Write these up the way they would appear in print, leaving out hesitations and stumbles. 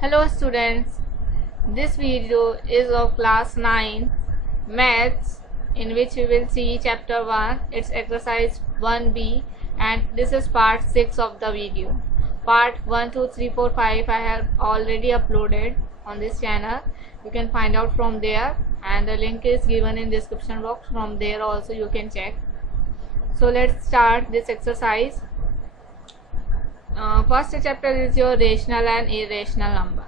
Hello students, this video is of class 9 maths, in which we will see chapter 1, its exercise 1b, and this is part 6 of the video. Part 1, 2, 3, 4, 5 I have already uploaded on this channel. You can find out from there, and the link is given in description box. From there also you can check. So let's start this exercise. First chapter is your rational and irrational number.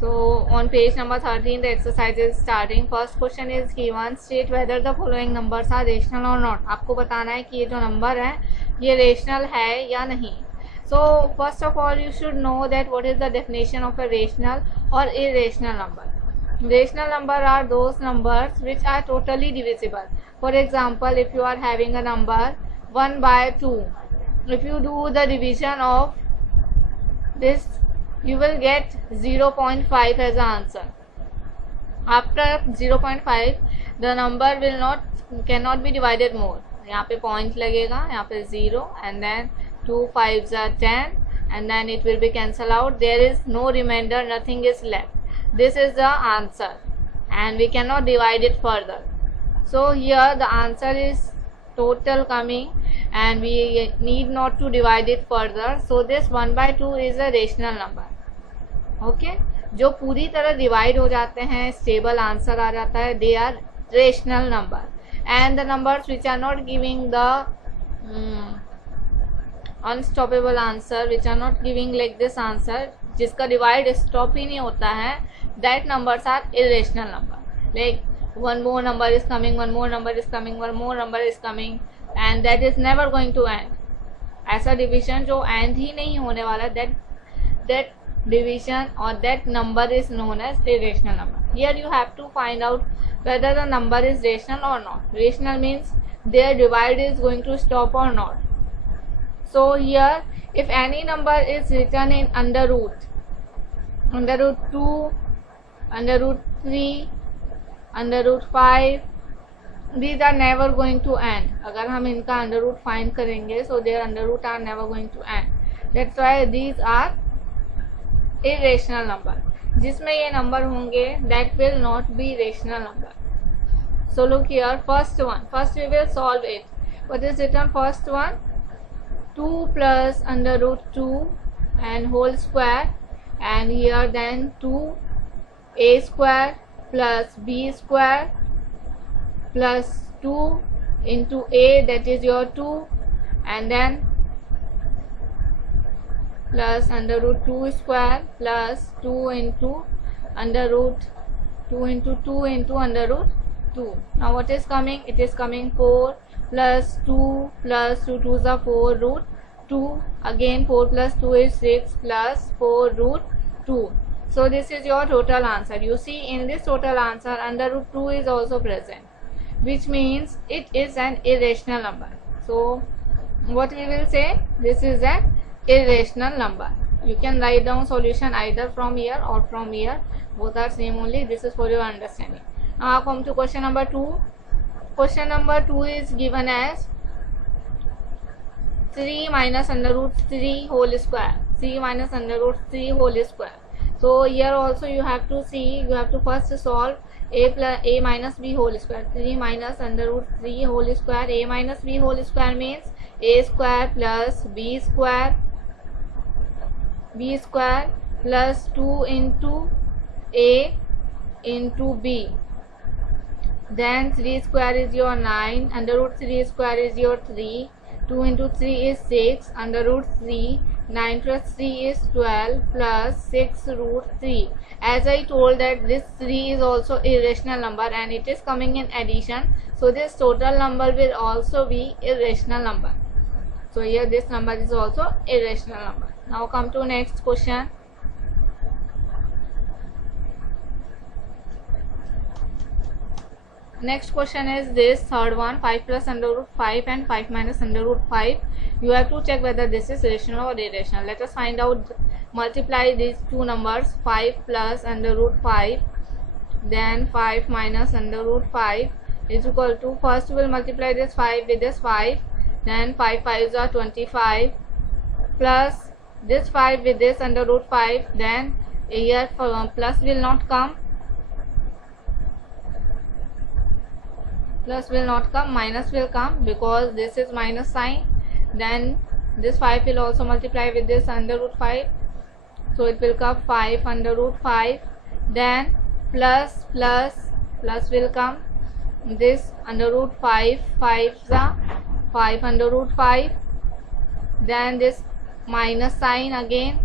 So on page number 13 the exercise is starting. First question is given, state whether the following numbers are rational or not. आपको बताना है कि ये जो number है ये rational है या नहीं. So first of all you should know that what is the definition of a rational or irrational number. Rational number are those numbers which are totally divisible. For example, if you are having a number 1 by 2, if you do the division of this, you will get 0.5 as an answer. After 0.5 the number cannot be divided more. यहाँ पे point लगेगा, यहाँ पे 0 and then 2 5s are 10 and then it will be cancelled out. There is no remainder, nothing is left. This is the answer and we cannot divide it further. So here the answer is total coming and we need not to divide it further. So this 1 by 2 is a rational number. Okay, जो पूरी तरह divide हो जाते हैं, stable answer आ जाता है, they are rational number. And the numbers which are not giving the unstoppable answer, which are not giving like this answer, जिसका डिवाइड स्टॉप ही नहीं होता है, that numbers are irrational number. Like one more number is coming, one more number is coming, one more number is coming, and that is never going to end. ऐसा division जो and he नहीं होने वाला, that division or that number is known as irrational number. Here you have to find out whether the number is rational or not. Rational means their divide is going to stop or not. So here if any number is written in under root 2, under root 3, under root 5, these are never going to end. अगर हम इनका under root find करेंगे, so their under root are never going to end. That's why these are irrational number. जिसमें ये number होंगे that will not be rational number. So look here, first we will solve it. What is written first one? 2 plus under root 2 and whole square, and here then 2a square plus b square plus 2 into a, that is your 2, and then plus under root 2 square plus 2 into under root 2 into 2 into under root 2. Now what is coming? It is coming 4 plus 2 plus 2 2s are 4 root 2, again 4 plus 2 is 6 plus 4 root 2. So this is your total answer. You see in this total answer under root 2 is also present, which means it is an irrational number. So what we will say, this is an irrational number. You can write down solution either from here or from here, both are same only. This is for your understanding. Now come to question number 2. Question number 2 is given as 3 minus under root 3 whole square. 3 minus under root 3 whole square. So here also you have to see, you have to first solve a minus b whole square. 3 minus under root 3 whole square. A minus b whole square means a square plus b square plus 2 into a into b. Then 3 square is your 9, under root 3 square is your 3, 2 into 3 is 6, under root 3, 9 plus 3 is 12 plus 6 root 3. As I told that this 3 is also irrational number and it is coming in addition, so this total number will also be irrational number. So here this number is also irrational number. Now come to next question. Next question is this third one, 5 plus under root 5 and 5 minus under root 5. You have to check whether this is rational or irrational. Let us find out. Multiply these two numbers, 5 plus under root 5 then 5 minus under root 5 is equal to, first we will multiply this 5 with this 5, then 5 5s are 25 plus this 5 with this under root 5, then here plus will not come, minus will come, because this is minus sign. Then this 5 will also multiply with this under root 5, so it will come 5 under root 5. Then plus will come, this under root 5, 5 under root 5. Then this minus sign again,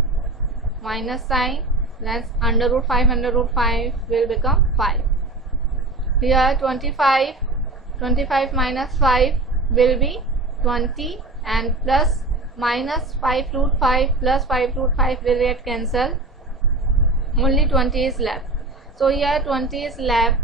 then under root 5 will become 5. Here 25 minus 5 will be 20, and plus minus 5 root 5 plus 5 root 5 will get cancelled. Only 20 is left. So here 20 is left,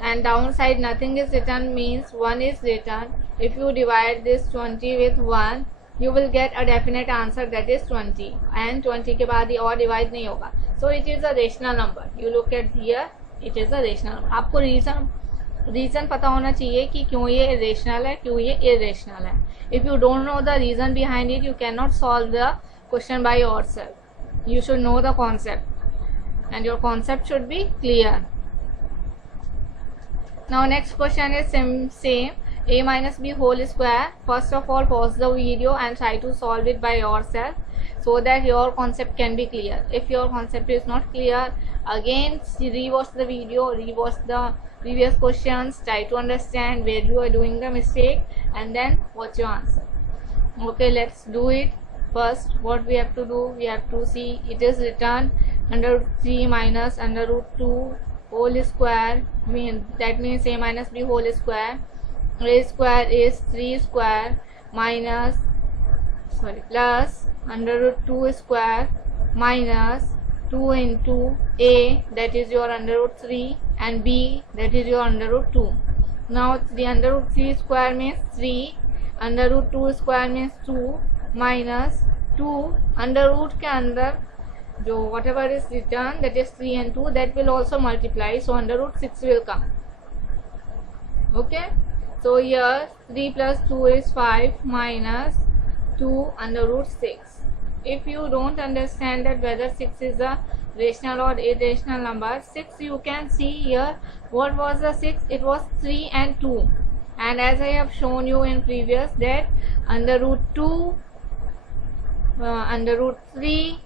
and downside nothing is written, means 1 is written. If you divide this 20 with 1, you will get a definite answer, that is 20, and 20 के बाद ये और divide नहीं होगा. So it is a rational number. You look at here, it is a rational number. आपको reason पता होना चाहिए कि क्यों ये irrational है, क्यों ये irrational है. If you don't know the reason behind it, you cannot solve the question by yourself. You should know the concept, and your concept should be clear. Now next question is same. A minus b whole square. First of all, pause the video and try to solve it by yourself, so that your concept can be clear. If your concept is not clear, again rewatch the video, rewatch the previous questions, try to understand where you are doing the mistake, and then watch your answer. Okay, let's do it. First, what we have to do, we have to see it is written under root 3 minus under root 2 whole square, that means a minus b whole square. A square is 3 square minus plus under root 2 square minus 2 into a, that is your under root 3, and b, that is your under root 2. Now the under root 3 square means 3, under root 2 square means 2, minus 2 under root के अंदर जो whatever is written, that is 3 and 2, that will also multiply, so under root 6 will come. Okay, so here 3 plus 2 is 5 minus 2 under root 6. If you don't understand that whether 6 is a rational or irrational number, 6 you can see here, what was the 6? It was 3 and 2, and as I have shown you in previous, that under root 2, under root 3,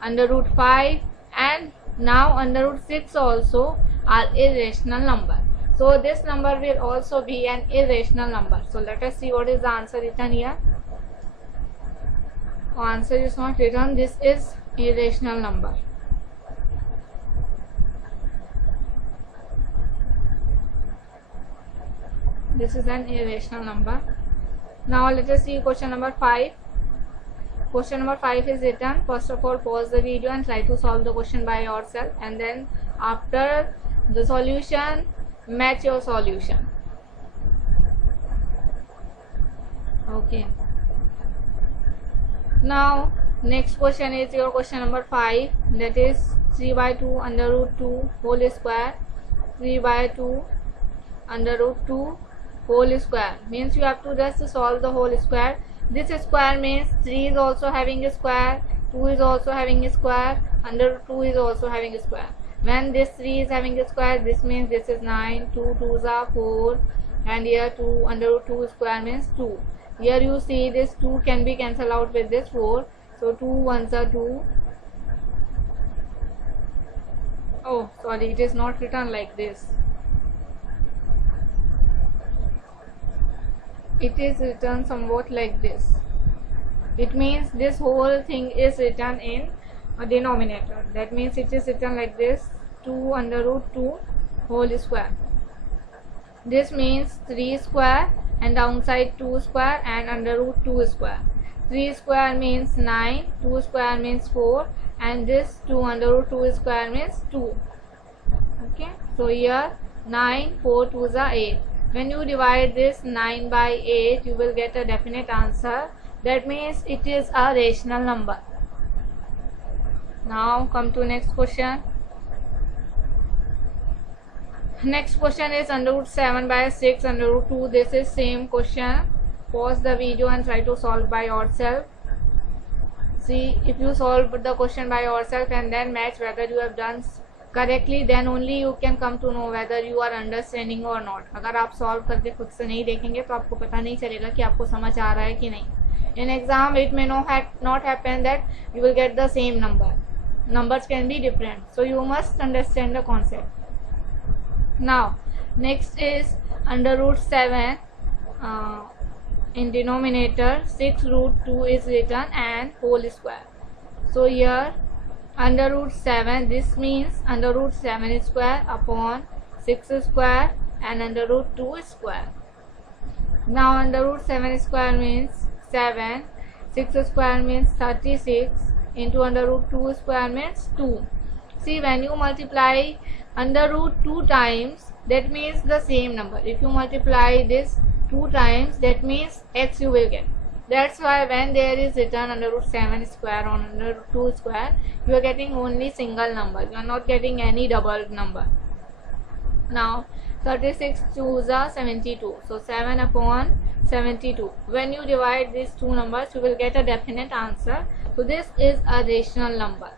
under root 5, and now under root 6 also are irrational number. So this number will also be an irrational number. So let us see what is the answer written here. Answer is not written. This is irrational number. This is an irrational number. Now let us see question number 5. Question number 5 is written. First of all, pause the video and try to solve the question by yourself, and then after the solution, match your solution. Okay. Now next question is your question number 5, that is 3 by 2 under root 2 whole square. 3 by 2 under root 2 whole square means you have to just solve the whole square. This square means 3 is also having a square, 2 is also having a square, under 2 is also having a square. When this 3 is having a square, this means this is 9, 2 2s are 4, and here 2 under root 2 square means 2. Here you see this 2 can be cancelled out with this 4, so 2 1s are 2. Oh sorry, it is not written like this. It is written somewhat like this. It means this whole thing is written in a denominator. That means it is written like this, 2 under root 2 whole square. This means 3 square and downside 2 square and under root 2 square. 3 square means 9, 2 square means 4, and this 2 under root 2 square means 2. Okay, so here 9, 4 2s are 8. When you divide this 9 by 8, you will get a definite answer. That means it is a rational number. Now come to next question. Next question is under root 7 by 6 under root 2. This is same question. Pause the video and try to solve by yourself. See, if you solve the question by yourself and then match whether you have done correctly, then only you can come to know whether you are understanding or not. अगर आप solve करके खुद से नहीं देखेंगे तो आपको पता नहीं चलेगा कि आपको समझ आ रहा है कि नहीं. In exam, it may not happen that you will get the same number. Numbers can be different, so you must understand the concept. Now, next is under root 7. In denominator 6 root 2 is written and whole square. So here under root 7, this means under root 7 square upon 6 square and under root 2 square. Now under root 7 square means 7, 6 square means 36 into under root 2 square means 2. See, when you multiply under root 2 times, that means the same number. If you multiply this 2 times, that means x you will get. That's why when there is written under root 7 square or under root 2 square, you are getting only single number. You are not getting any double number. Now 36 2s are 72. So 7 upon 72. When you divide these two numbers, you will get a definite answer. So this is a rational number.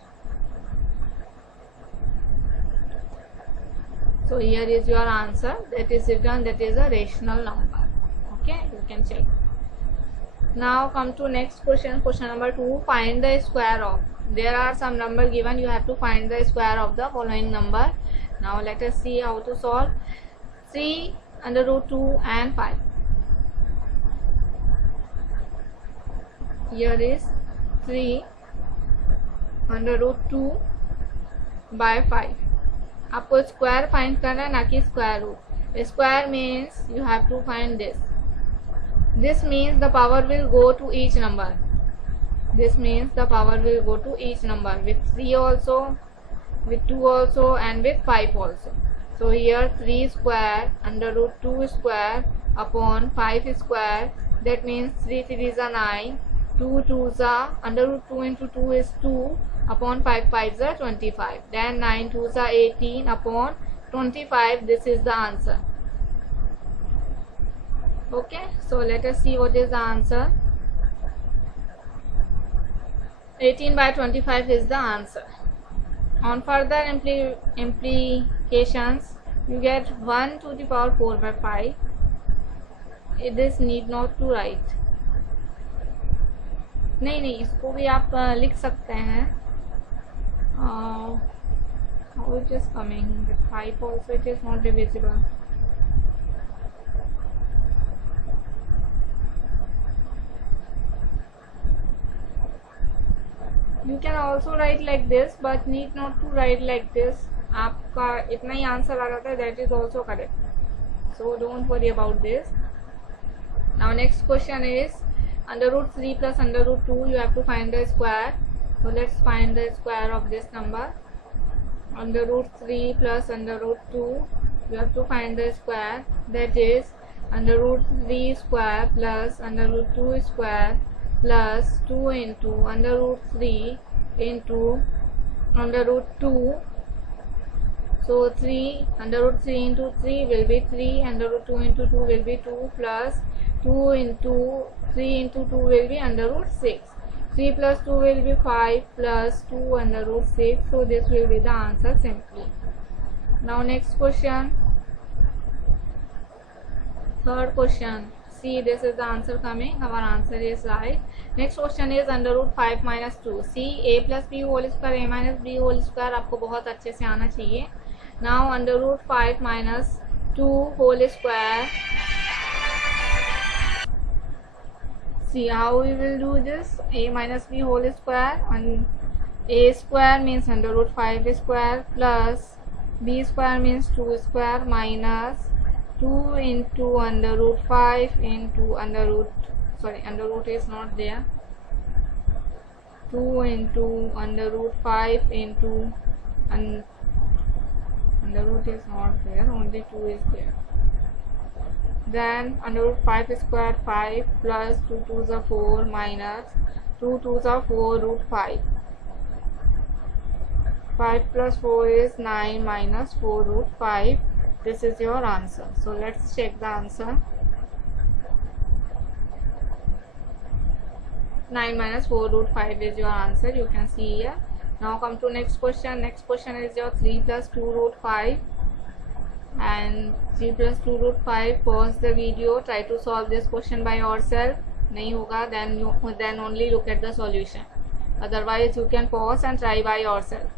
So here is your answer. That is written, that is a rational number. Okay, you can check. Now come to next question. Question number 2. Find the square of. There are some number given. You have to find the square of the following number. Now let us see how to solve. 3 under root 2 and 5. Here is 3 under root 2 by 5. आपको square find करना है, ना कि square root. Square means you have to find this. This means the power will go to each number. This means the power will go to each number with 3 also, with 2 also and with 5 also. So here 3 square under root 2 square upon 5 square. That means 3 3s are 9. 2 2s are under root 2 into 2 is 2 upon 5 5s are 25. Then 9 2s are 18 upon 25. This is the answer. Okay, so let us see what is the answer. 18 by 25 is the answer. On further implications, you get 1 to the power 4 by 5. This need not to write. नहीं, इसको भी आप लिख सकते हैं. How it is coming? With 5 also it is not divisible. You can also write like this, but need not to write like this. आपका इतना ही answer आ जाता है. That is also correct. So don't worry about this. Now next question is under root 3 plus under root 2. You have to find the square. So let's find the square of this number. Under root 3 plus under root 2. You have to find the square. That is under root 3 square plus under root 2 square plus 2 into under root 3 into under root 2. So 3 under root 3 into 3 will be 3, under root 2 into 2 will be 2, plus 2 into 3 into 2 will be under root 6. 3 plus 2 will be 5 plus 2 under root 6. So this will be the answer simply. Now next question. Third question. See, this is the answer coming. Our answer is right. Next question is under root 5 minus 2. See, a plus b whole square, a minus b whole square आपको बहुत अच्छे से आना चाहिए. Now under root 5 minus 2 whole square. See how we will do this. A minus b whole square, and a square means under root 5 square plus b square means 2 square minus 2 into under root 5 into under root, sorry, under root is not there. 2 into under root 5 into under root is not there, only 2 is there. Then under root 5 square 5 plus 2 2s are 4 minus 2 2s are 4 root 5. 5 plus 4 is 9 minus 4 root 5. This is your answer. So let's check the answer. 9 minus 4 root 5 is your answer. You can see here. Now come to next question. Next question is your 3 plus 2 root 5 and 3 plus 2 root 5. Pause the video. Try to solve this question by yourself. नहीं होगा then only look at the solution. Otherwise you can pause and try by yourself.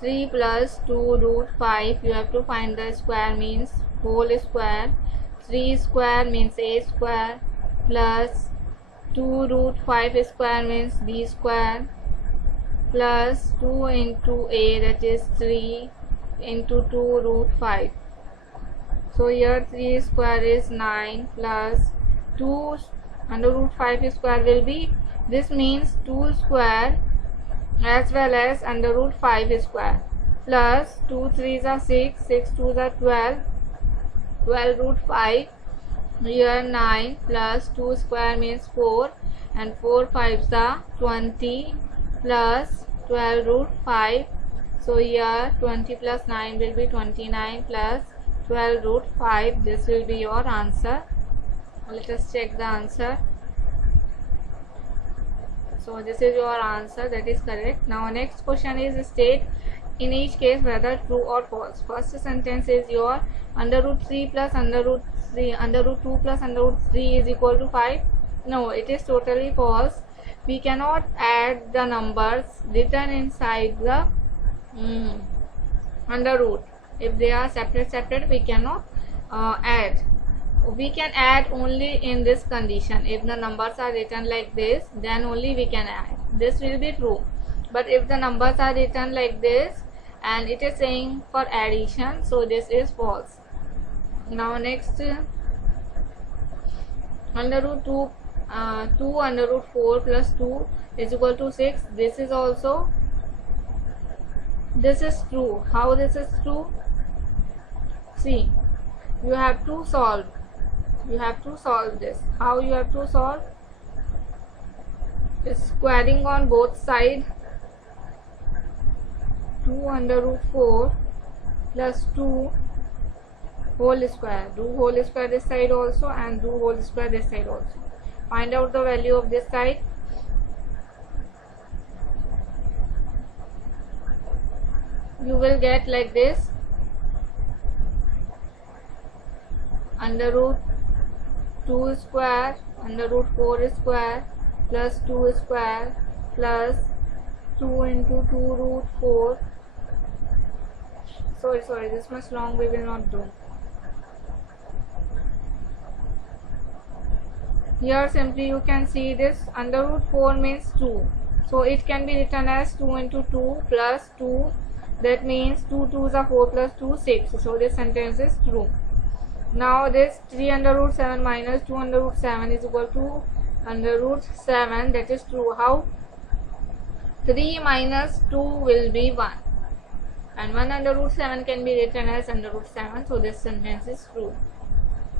3 plus 2 root 5. You have to find the square, means whole square. 3 square means a square plus 2 root 5 square means b square plus 2 into a, that is 3 into 2 root 5. So here 3 square is 9 plus 2 under root 5 square will be, this means 2 square as well as under root 5 square plus 2 3s are 6, 6 2s are 12, 12 root 5. Here 9 plus 2 square means 4 and 4 5s are 20 plus 12 root 5. So here 20 plus 9 will be 29 plus 12 root 5. This will be your answer. Let us check the answer. So this is your answer, that is correct. Now next question is state in each case whether true or false. First sentence is your under root 3 plus under root 3 under root 2 plus under root 3 is equal to 5. No, it is totally false. We cannot add the numbers written inside the under root. If they are separate we cannot add. We can add only in this condition. If the numbers are written like this, then only we can add. This will be true. But if the numbers are written like this and it is saying for addition, so this is false. Now next, under root 2 under root 4 plus 2 is equal to 6. This is also, this is true. How this is true? See, you have to solve. You have to solve this. How you have to solve? Is squaring on both sides. 2 under root 4 plus 2 whole square. Do whole square this side also and do whole square this side also. Find out the value of this side. You will get like this. Under root 2 square under root 4 square plus 2 square plus 2 into 2 root 4. Sorry, this much long we will not do. Here simply you can see this under root 4 means 2. So it can be written as 2 into 2 plus 2. That means 2 2s are 4 plus 2 6. So this sentence is true. Now this 3 under root 7 minus 2 under root 7 is equal to under root 7. That is true. How? 3 minus 2 will be 1. And 1 under root 7 can be written as under root 7. So this sentence is true.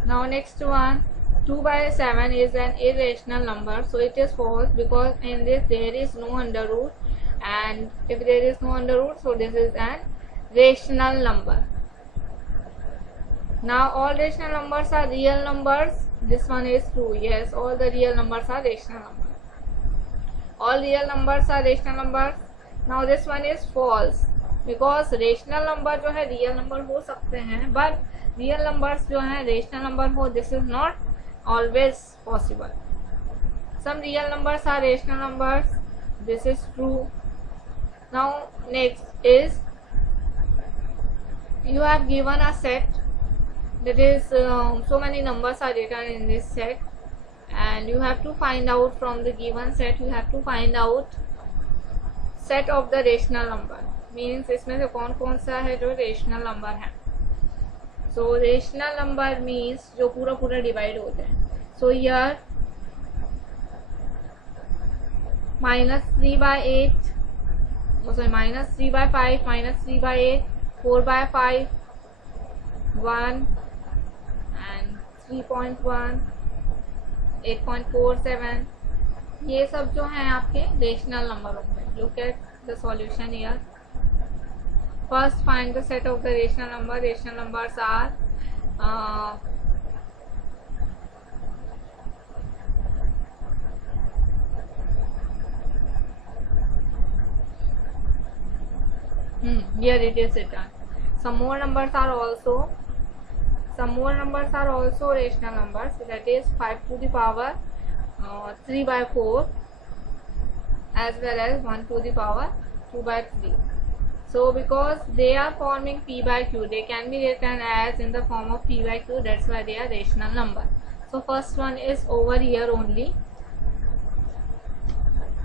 Now next one. 2 by 7 is an irrational number. So it is false because in this there is no under root. And if there is no under root, so this is an rational number. Now all rational numbers are real numbers. This one is true. Yes, all the real numbers are rational numbers. All real numbers are rational numbers. Now this one is false because rational number जो है real number हो सकते हैं, but real numbers जो है rational number हो, this is not always possible. Some real numbers are rational numbers. This is true. Now next is you have given a set. That is so many numbers are written in this set and you have to find out from the given set, you have to find out set of the rational number. Means इसमें से कौन कौन सा है जो rational number है. So rational number means जो पूरा पूरा divide होते हैं. So here minus 3 by 8, minus 3 by 5, minus 3 by 8, 4 by 5, 1 and 3.1, 8.47, ये सब जो हैं आपके रेशनल नंबर होंगे. Look at the solution here. First find the set of the rational number. Rational numbers are Here it is written. Some more numbers are also rational numbers, that is 5 to the power 3 by 4 as well as 1 to the power 2 by 3. So because they are forming p by q, they can be written as in the form of p by q, that's why they are rational number. So first one is over here only.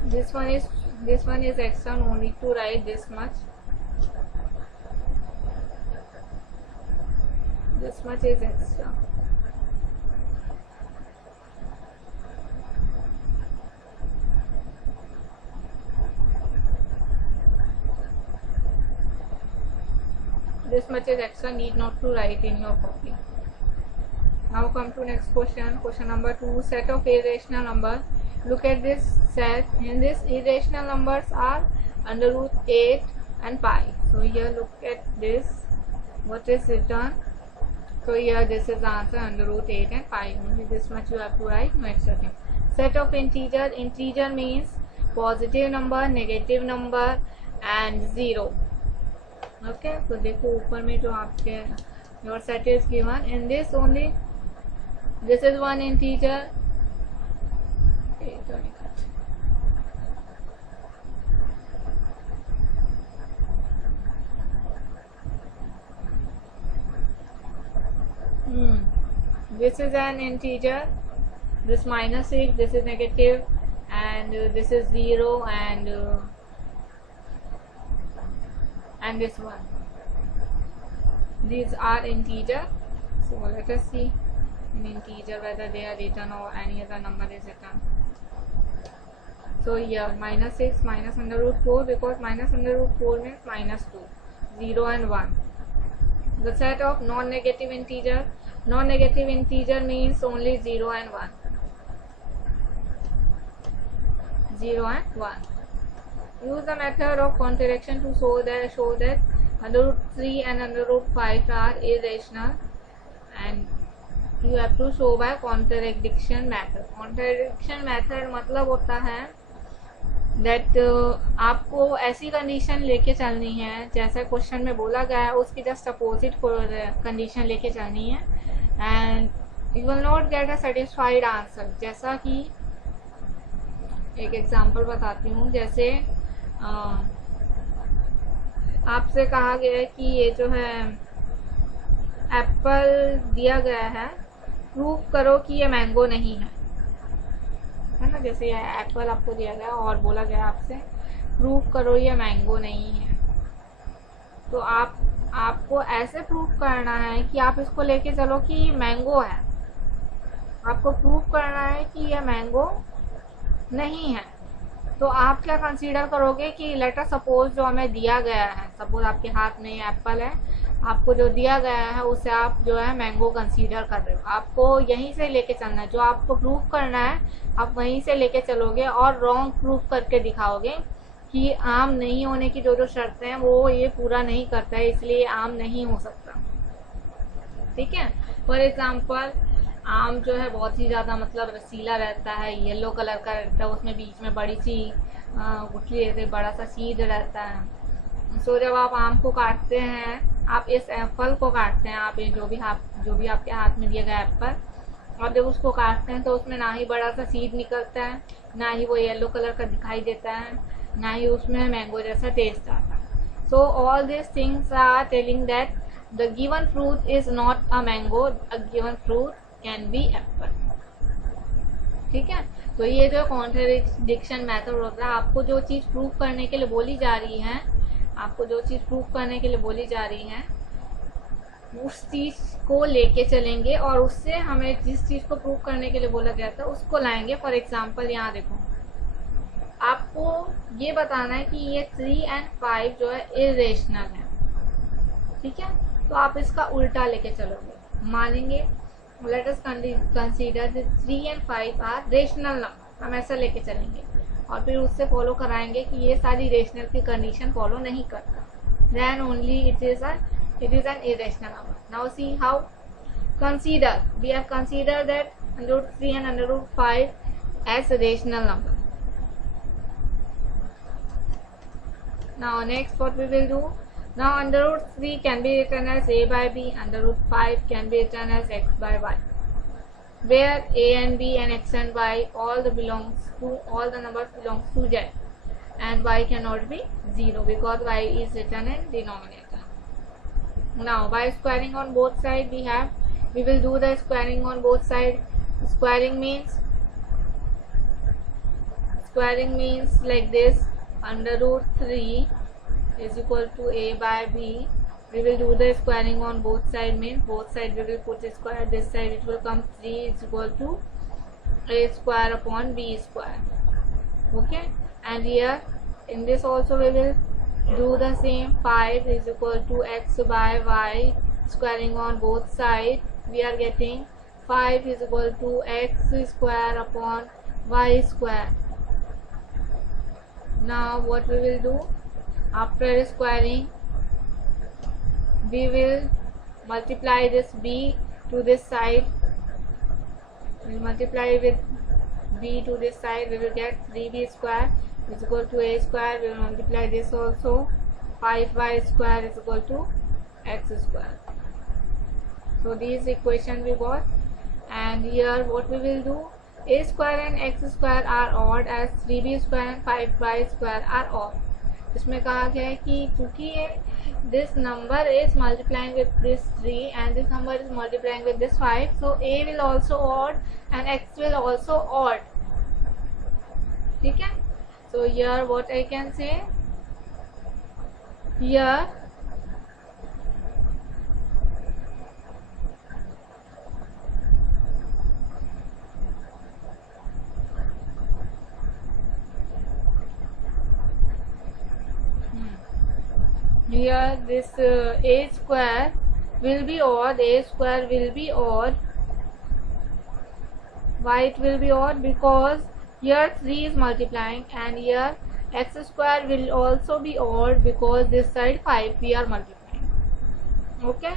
This one is x1 only to write this much. This much is extra. This much is extra, need not to write in your copy. Now come to next question. Question number 2. Set of irrational number. Look at this set. In this, irrational numbers are under root 8 and pi. So here look at this. What is written? So here this is the answer, under root 8 and pi. Only this much you have to write, no extra thing. Set of integer. Integer means positive number, negative number and 0. Okay, तो देखो ऊपर में जो आपके your set is given. In this only, this is one integer. This is an integer. This -6. This is negative, and this is 0, and this one. These are integer. So let us see in integer whether they are written or any other number is written. So here -6 minus under root 4, because minus under root 4 means -2, 0 and 1. The set of non-negative integer. Non-negative integer means only 0 and 1. 0 and 1. Use the method of contradiction to show that under root 3 and under root 5 are irrational, and you have to show by contradiction method. Contradiction method मतलब होता है that आपको ऐसी condition लेके चलनी है जैसा question में बोला गया है, उसकी जस्ट अपोजिट कंडीशन लेके चलनी है, and you will not get a satisfied answer. जैसा कि एक एग्जांपल बताती हूँ. जैसे आपसे कहा गया है कि ये जो है एप्पल दिया गया है, प्रूव करो कि ये मैंगो नहीं है ना. जैसे ये एप्पल आपको दिया गया और बोला गया आपसे प्रूव करो ये मैंगो नहीं है. तो आपको ऐसे प्रूव करना है कि आप इसको लेके चलो कि मैंगो है. आपको प्रूव करना है कि ये मैंगो नहीं है. तो आप क्या कंसीडर करोगे कि लेटर सपोज जो हमें दिया गया है, सपोज आपके हाथ में ये एप्पल है, आपको जो दिया गया है उसे आप जो है मैंगो कंसीडर कर रहे हो. आपको यहीं से लेके चलना है. जो आपको प्रूव करना है आप वहीं से लेके चलोगे और रॉन्ग प्रूव करके दिखाओगे कि आम नहीं होने की जो शर्तें हैं वो ये पूरा नहीं करता है, इसलिए आम नहीं हो सकता. ठीक है. फॉर एग्जाम्पल, आम जो है बहुत ही ज़्यादा मतलब रसीला रहता है, येलो कलर का रहता है, उसमें बीच में बड़ी सी गुठली रहती है, बड़ा सा सीड रहता है. सो जब आप आम को काटते हैं, आप इस फल को काटते हैं, आप ये जो भी आपके हाथ में दिया गया एप्पल, आप जब उसको काटते हैं तो उसमें ना ही बड़ा सा सीड निकलता है, ना ही वो येलो कलर का दिखाई देता है, ना ही उसमें मैंगो जैसा टेस्ट आता है. So all this things are telling that the given fruit is not a mango, a given fruit can be apple. ठीक है. तो ये जो कॉन्ट्रडिक्शन मेथड होता है, आपको जो चीज़ प्रूव करने के लिए बोली जा रही है, उस चीज़ को लेके चलेंगे और उससे हमें जिस चीज़ को प्रूव करने के लिए बोला गया था उसको लाएंगे. फॉर एग्जांपल यहाँ देखो, आपको ये बताना है कि ये 3 and 5 जो है इरेशनल है. ठीक है. तो आप इसका उल्टा लेके चलोगे, मानेंगे let us consider the 3 and 5 are rational number. हम ऐसा लेके चलेंगे और फिर उससे फॉलो कराएंगे कि ये सारी रेशनल की कंडीशन फॉलो नहीं करता. Then only it is an irrational number. Now see how. Consider, we have considered that under root 3 and under root 5 as a rational number. Now next what we will do, now under root 3 can be written as a by b, under root 5 can be written as x by y, where a and b and x and y all the numbers belongs to z, and y cannot be 0 because y is written in denominator. Now by squaring on both sides we will do the squaring on both sides. Squaring means like this, under root 3 is equal to a by b. We will do the squaring on both sides, means both sides we will put a square. This side it will come 3 is equal to a square upon b square. Okay, and here in this also we will do the same. 5 is equal to x by y. Squaring on both sides, we are getting 5 is equal to x square upon y square. Now what we will do, after squaring we will multiply this b to this side. We will multiply with b to this side, we will get 3b square is equal to a square. We will multiply this also, 5y square is equal to x square. So these equation we got. And here what we will do, a square and x square are odd as 3b square and 5y square are odd. इसमें कहा गया है कि क्योंकि this number is multiplying with this 3 and this number is multiplying with this 5, so a will also odd and x will also odd. ठीक है, so here what I can say, here this a square will be odd, a square will be odd. Why it will be odd? Because here 3 is multiplying and here x square will also be odd because this side 5 we are multiplying. Okay,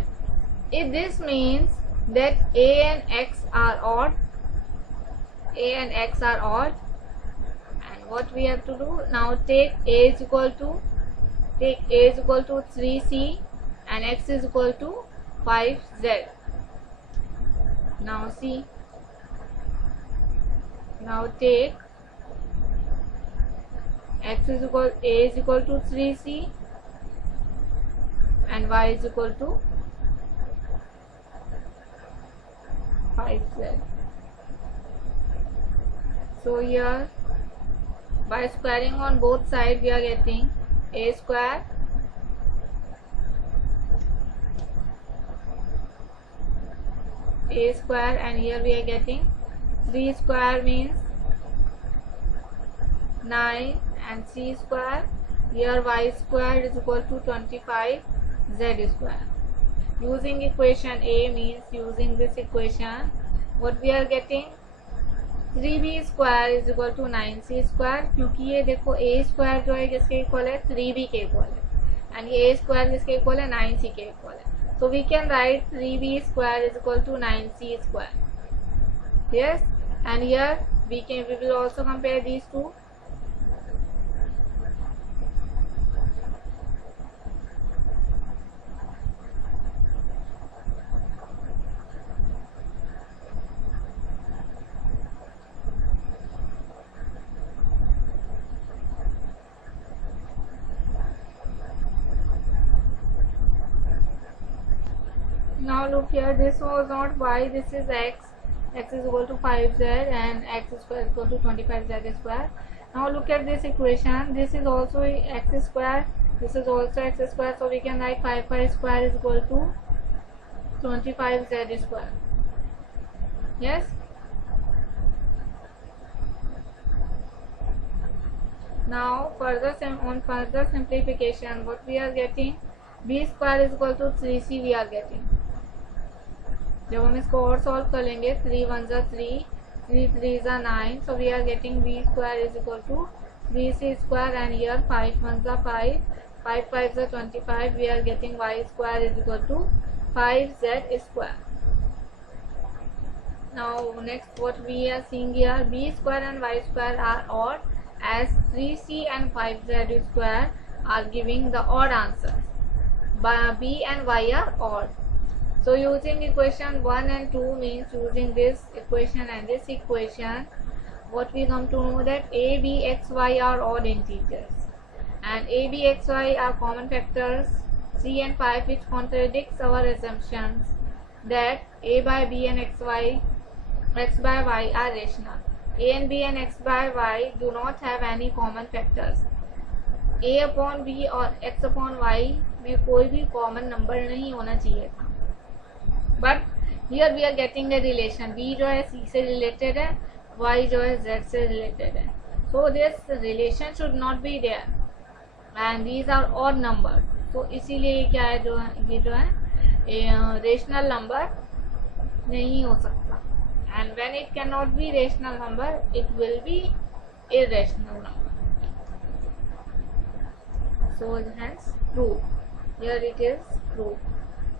if this means that a and x are odd, and what we have to do now, take a is equal to 3c and x is equal to 5z. Now see, now take a is equal to 3c and y is equal to 5z. So here by squaring on both sides we are getting a square and here we are getting 3 square means 9 and c square, here y square is equal to 25 z square. Using equation a means using this equation what we are getting, 3b square is equal to 9c square, क्योंकि ये देखो a square जो है किसके equal है, 3b के equal है, and ये a square किसके इक्वल है, 9c के इक्वल है. So we can write 3b square is equal to 9c square. Yes, and here we will also compare these two. Now look here, this was not y, this is x is equal to 5z and x square is equal to 25z square. Now look at this equation, this is also x square, this is also x square, so we can write 5y square is equal to 25z square. Yes. Now further simplification, what we are getting, b square is equal to 3c we are getting. जब हम इसको और solve कर लेंगे, 3 1 जा 3, 3 3 जा 9, so we are getting b square is equal to 3c square and here 5 1 जा 5, 5 5 जा 25, we are getting y square is equal to 5z square. Now next what we are seeing here, b square and y square are odd as 3c and 5z square are giving the odd answers. B and Y are odd. So using equation 1 and 2 means using this equation and this equation, what we come to know that A, B, X, Y are odd integers and A, B, X, Y are common factors 3 and 5, which contradicts our assumptions that A by B and X by Y are rational. A and B and X by Y do not have any common factors. A upon B और X upon Y में कोई भी common number नहीं होना चाहिए था. But here we are getting a relation. B जो है C से related है, Y जो है Z से related है. So this relation should not be there. And these are odd numbers. तो इसीलिए ये क्या है, ये जो है rational number नहीं हो सकता. And when it cannot be rational number, it will be irrational number. So hence proof. Here it is proof.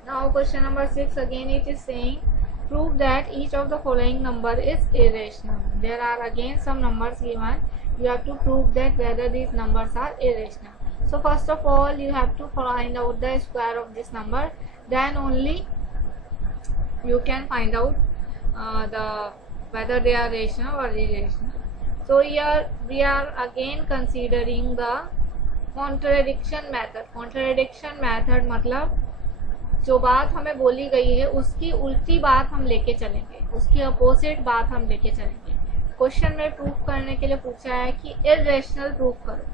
Now question number 6, again it is saying prove that each of the following number is irrational. There are again some numbers given. You have to prove that whether these numbers are irrational. So first of all you have to find out the square of this number, then only you can find out whether they are rational or irrational. So here we are again considering the contradiction method. Contradiction method मतलब जो बात हमें बोली गई है उसकी उल्टी बात हम लेके चलेंगे, उसकी अपोजिट बात हम लेके चलेंगे. क्वेश्चन में प्रूफ करने के लिए पूछा है कि इररेशनल प्रूफ करो,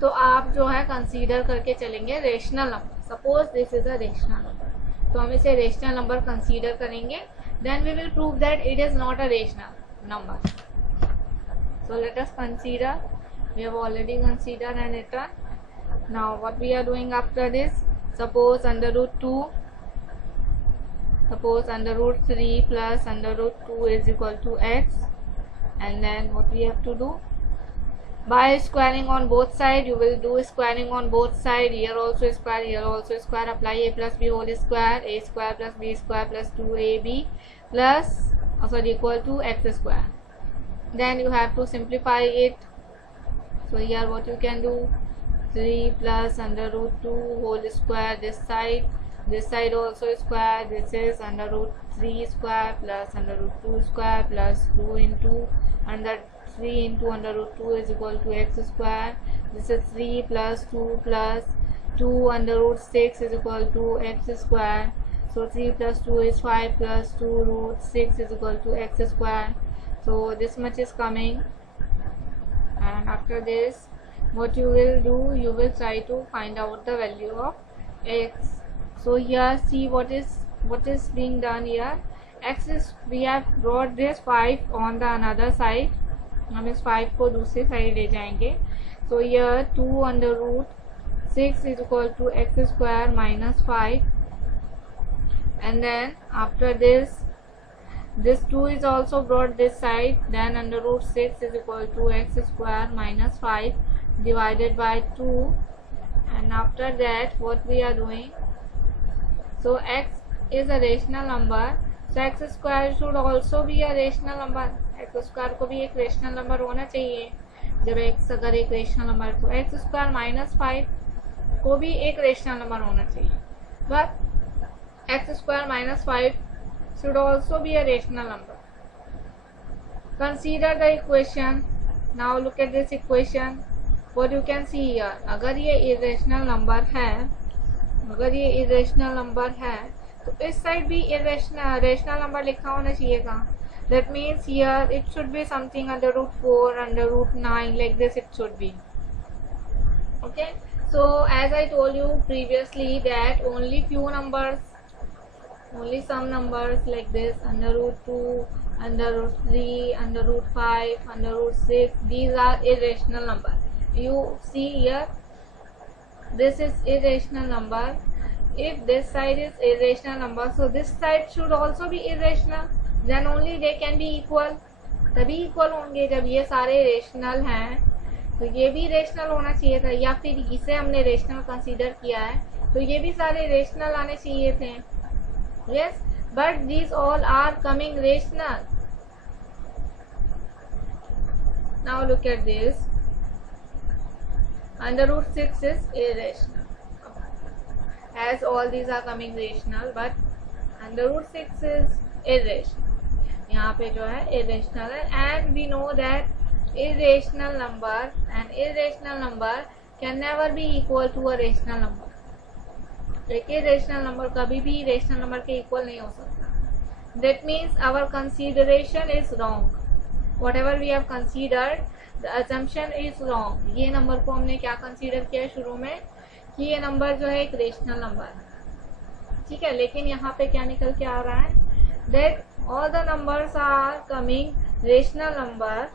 तो आप जो है कंसीडर करके चलेंगे rational number. Suppose this is a rational number, तो हम इसे रेशनल नंबर कंसीडर करेंगे. Then we will prove that it is not a rational number. So let us consider. We have already considered and written. Now what we are doing after this, suppose under root 2, suppose under root 3 plus under root 2 is equal to x, and then what we have to do, by squaring on both sides, you will do squaring on both sides. Here also square, here also square. Apply a plus b whole square, a square plus b square plus 2ab plus equal to x square. Then you have to simplify it. So here what you can do, 3 plus under root 2 whole square this side also square. This is under root 3 square plus under root 2 square plus 2 into under 3 into under root 2 is equal to x square. This is 3 plus 2 under root 6 is equal to x square. So 3 plus 2 is 5 plus 2 root 6 is equal to x square. So this much is coming. And after this what you will do, you will try to find out the value of x. So here see what is being done here. X is, we have brought this 5 on the another side, हम इस 5 को दूसरी side ले जाएंगे. So here 2 under root 6 is equal to x square minus 5, and then after this 2 is also brought this side. Then under root 6 is equal to x square minus 5 divided by 2, and after that what we are doing, so x is a rational number, so x square should also be a rational number. x square को भी एक rational number होना चाहिए. जब x अगर एक rational number, तो x square minus 5 को भी एक rational number होना चाहिए. But x square minus 5 should also be a rational number. Consider the equation. Now look at this equation. What you can see here, अगर ये irrational number है, तो इस साइड भी rational number लिखा होना चाहिए था. That means here it should be something under root 4, under root 9, like this it should be. Okay. So as I told you previously that only some numbers like this, under root 2, under root 3, under root 5, under root 6, these are irrational numbers. You see here, this is irrational number. If this side is irrational number, so this side should also be irrational. Then only they can be equal. तभी equal होंगे जब ये सारे rational हैं, तो ये भी rational होना चाहिए था, या फिर इसे हमने रेशनल कंसीडर किया है तो ये भी सारे रेशनल आने चाहिए थे. Yes, but these all are coming rational. Now look at this. Under root 6 is irrational, as all these are coming rational, but under root 6 is irrational. यहाँ पे जो है irrational है, and we know that irrational number can never be equal to a rational number. एक irrational number कभी भी rational number के equal नहीं हो सकता. That means our consideration is wrong. Whatever we have considered, the assumption is wrong. ये number को हमने क्या कंसीडर किया शुरू में कि ये नंबर जो है एक रेशनल नंबर है, ठीक है. लेकिन यहाँ पे क्या निकल के आ रहा है, that all the numbers are coming rational number,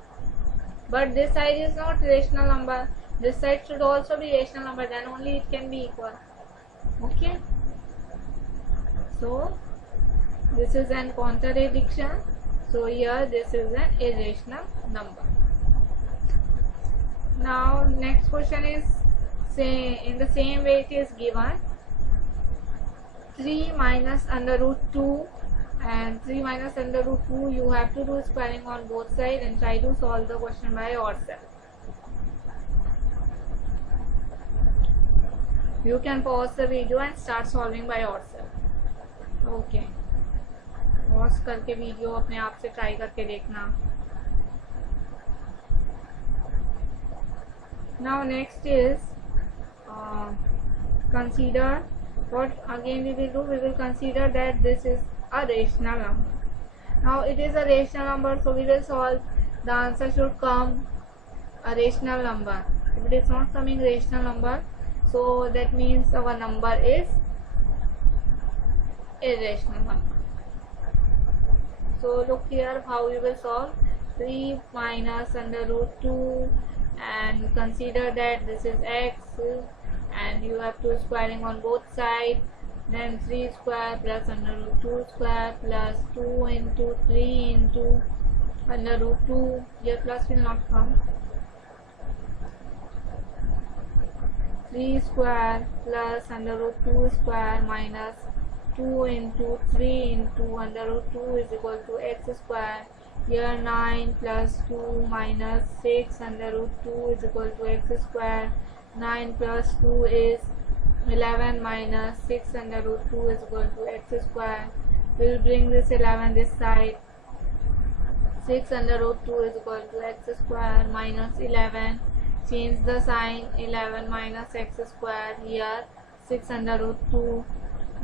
but this side is not rational number. This side should also be rational number, then only it can be equal. Okay, so this is an contradiction. So here this is an irrational number. Now next question is, say in the same way it is given 3 minus under root 2 and 3 minus under root 2. You have to do squaring on both sides and try to solve the question by yourself. You can pause the video and start solving by yourself. Okay, pause करके video अपने आप से try करके देखना. Now next is consider what again we will do. We will consider that this is a rational number. Now it is a rational number, so we will solve. The answer should come a rational number. If it is not coming rational number, so that means our number is irrational number. So look here how we will solve. 3 minus under root 2 and consider that this is x, and you have to squaring on both sides. Then 3 square plus under root 2 square plus 2 into 3 into under root 2. Here plus will not come. 3 square plus under root 2 square minus 2 into 3 into under root 2 is equal to x square. Here 9 plus 2 minus 6 under root 2 is equal to x square. 9 plus 2 is 11 minus 6 under root 2 is equal to x square. We will bring this 11 this side. 6 under root 2 is equal to x square minus 11. Change the sign. 11 minus x square. Here 6 under root 2.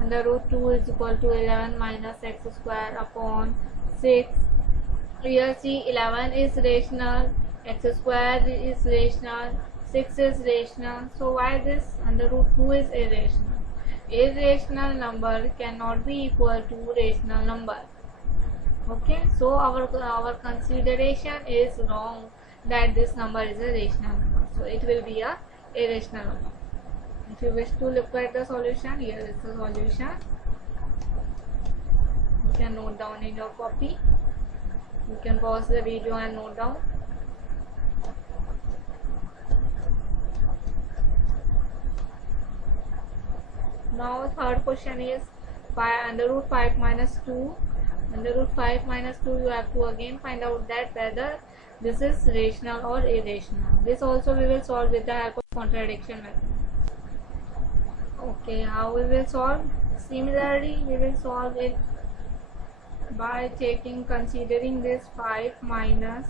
Under root 2 is equal to 11 minus x square upon 6. Here see 11 is rational, x square is rational, 6 is rational. So why this under root 2 is irrational? Irrational number cannot be equal to rational number. Okay, so our consideration is wrong that this number is a rational number. So it will be a irrational number. If you wish to look at the solution, here is the solution. You can note down in your copy. You can pause the video and note down. Now third question is under root 5 minus 2. Under root 5 minus 2, you have to again find out that whether this is rational or irrational. This also we will solve with the help of contradiction method. Okay, how we will solve? Similarly, we will solve it by considering this 5 minus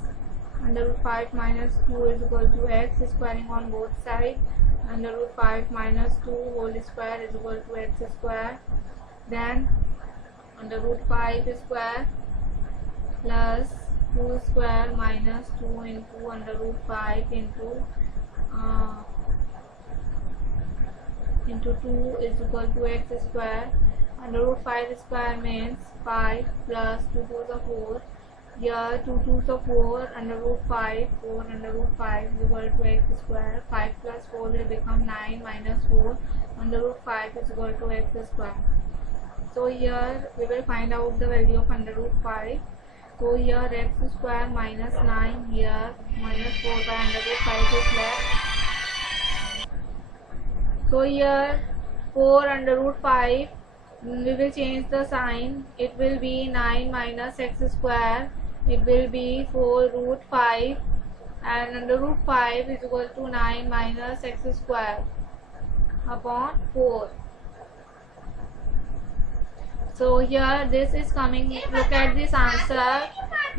under root 5 minus 2 is equal to x, squaring on both sides. Under root 5 minus 2 whole square is equal to x square. Then under root 5 square plus 2 square minus 2 into under root 5 into 2 is equal to x square. Under root 5 square means 5 plus 2 to the 4. Here 2 to the 4 under root 5, 4 under root 5 is equal to x square. 5 plus 4 will become 9 minus 4 under root 5 is equal to x square. So here we will find out the value of under root 5. So here x square minus 9, here minus 4 by under root 5 is left. So here 4 under root 5, we will change the sign. It will be 9 minus x square. It will be 4 root 5 and under root 5 is equal to 9 minus x square upon 4. So here this is coming, look at this answer.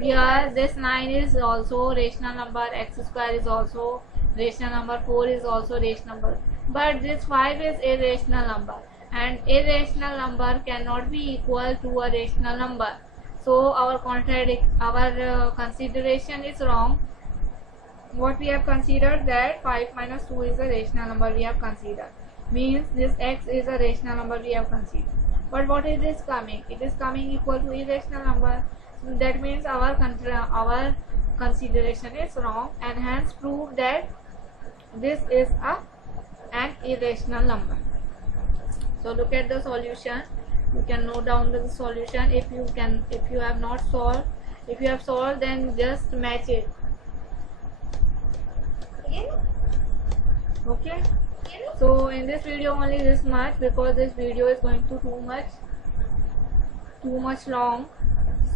Here this 9 is also rational number, x square is also rational number, 4 is also rational number, but this 5 is irrational number, and irrational number cannot be equal to a rational number. So our consideration is wrong. What we have considered, that 5 minus 2 is a rational number we have considered, means this x is a rational number we have considered. But what is this coming? It is coming equal to irrational number. So that means our consideration is wrong, and hence prove that this is an irrational number. So look at the solution. You can note down the solution. If you have not solved, if you have solved, then just match it. Okay. So in this video only this much, because this video is going to too much long.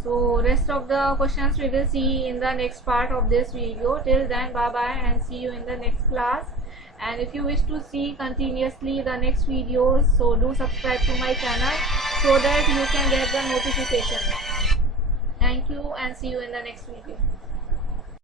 So rest of the questions we will see in the next part of this video. Till then, bye bye and see you in the next class. And if you wish to see continuously the next videos, so do subscribe to my channel so that you can get the notification. Thank you and see you in the next video.